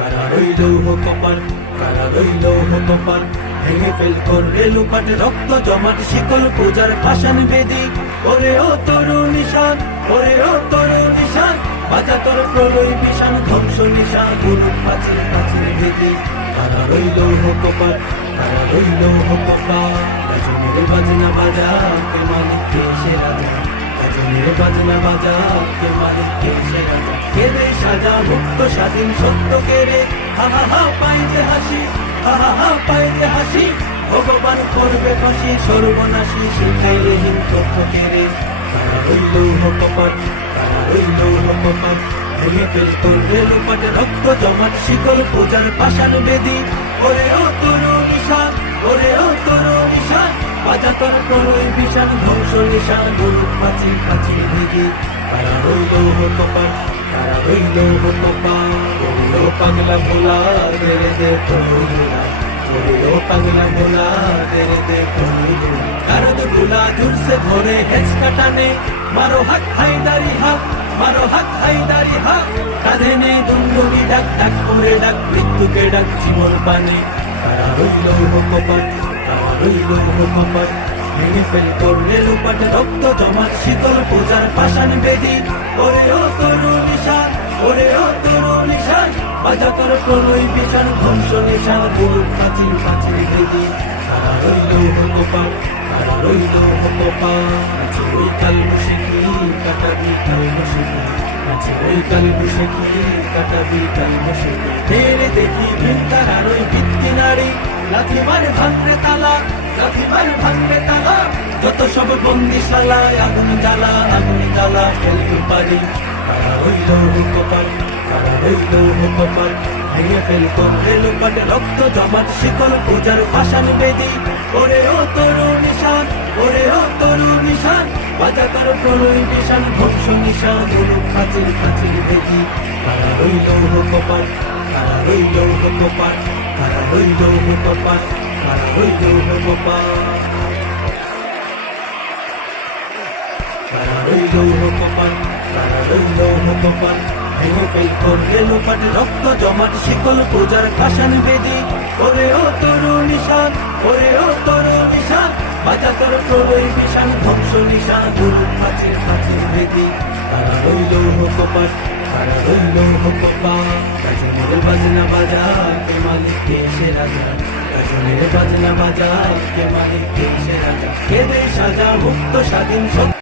কারা রইল কপাল, কারা রইল কপাল, ভেঙে ফেল করলে লুপাট রক্ত জমাট শিকল পূজার পাষাণ বেদি। ওরে ও তরু নিশান, ওরে ও তরু নিশান, বাজা তোর প্রলয় বিশান ধ্বংস নিশা গুরু পাচিল পাচিল বেদি। কারা রইল কপাল, কারা রইল কপাল, গাজনের বাজনা বাজা কে মালিক কে সে রাজা, গাজনের বাজনা বাজা কে মালিক কে সে রাজা। কেঁদে সাজা মুক্ত স্বাধীন সত্য কেড়ে, হা হা হা পাই যে হাসি, হা হা হা পাই যে হাসি, ভগবান করবে ফাঁসি সর্বনাশী শিখাইলে হীন তথ্য কেড়ে। কারা রইল কপাল, কারা রইল কপাল, ভেঙে ফেল করবে লুপাট রক্ত জমাট শিকল পূজার পাষাণ বেদি। ওরে ও তরু নিশান, ওরে ও তরু নিশান, বাজা তোর প্রলয় বিশান ধ্বংস নিশান গুরু পাচিল পাচিল ভেদি। কারা রইল কপাল, কারা রইল কপাল, রইল পাগলা ভোলা তেরে দে তোলা, রইল পাগলা ভোলা তেরে দে তোলা। কারদ গুলা জুড়ছে ধরে হেঁচ কাটানে, মারো হাত হাইদারি হাত, মারো হাত হাইদারি হাত, কাঁধে নে দুন্দুরি ডাক ডাক করে ডাক মৃত্যুকে ডাক জীবন পানে। কারা রইল কপাল, কারা রইল কপাল, ভেঙে ফেল করলে লুপাট রক্ত জমাট শীতল পূজার পাষাণ বেদি। ওরে ও তরু নিশান, ওরে ও তরু নিশান, বাজা তোর প্রলয় বিশান ধ্বংস নিশান গুরু পাচিল পাচিল বেদি। কারা রইল কপাল, কারা রইল কপাল, আছে ওই কাল মুশিকি কাটাবি কাল মুশিকি, আছে ওই কাল মুশিকি কাটাবি কাল মুশিকি। ফেরে দেখি ভিন্তার আরোই ভিত্তি নারী, লাথি মার ভাঙরে তালা, লাথি মার ভাঙরে তালা, যত সব বন্দিশালায় আগুন জ্বালা, আগুন জ্বালা ফেলতে পারি। কারা রইল কপাল, কারা রইল কপাল, ভেঙে ফেল করলে লুপাট রক্ত জমাট শিকল পূজার পাষাণ বেদি। ওরে ও তরু নিশান, ওরে ও তরু নিশান, বাজা তোর প্রলয় বিশান ধ্বংস নিশা গুরু পাচিল পাচিল বেদি। কারা রইল কপাল, কারা রইল কপাল, কারা রইল কপাল, কারা রইল কপাল, কারা রইল কপাল, কারা রইল কপাল, ভেঙে ফেল করলে লুপাট রক্ত জমাট শিকল পূজার পাষাণ বেদি। ওরে ও তরু নিশান, ওরে ও তরু নিশান, বাজা তোর প্রলয় বিশান ধ্বংস নিশা গুরু পাচিল পাচিল বেদি। কারা রইল কপাল, কারা রইল কপাল, গাজনের বাজনা বাজা কে মালিক কে সে রাজা, গাজনের বাজনা বাজা কে মালিক কে সে রাজা। কেঁদে সাজা মুক্ত স্বাধীন সত্য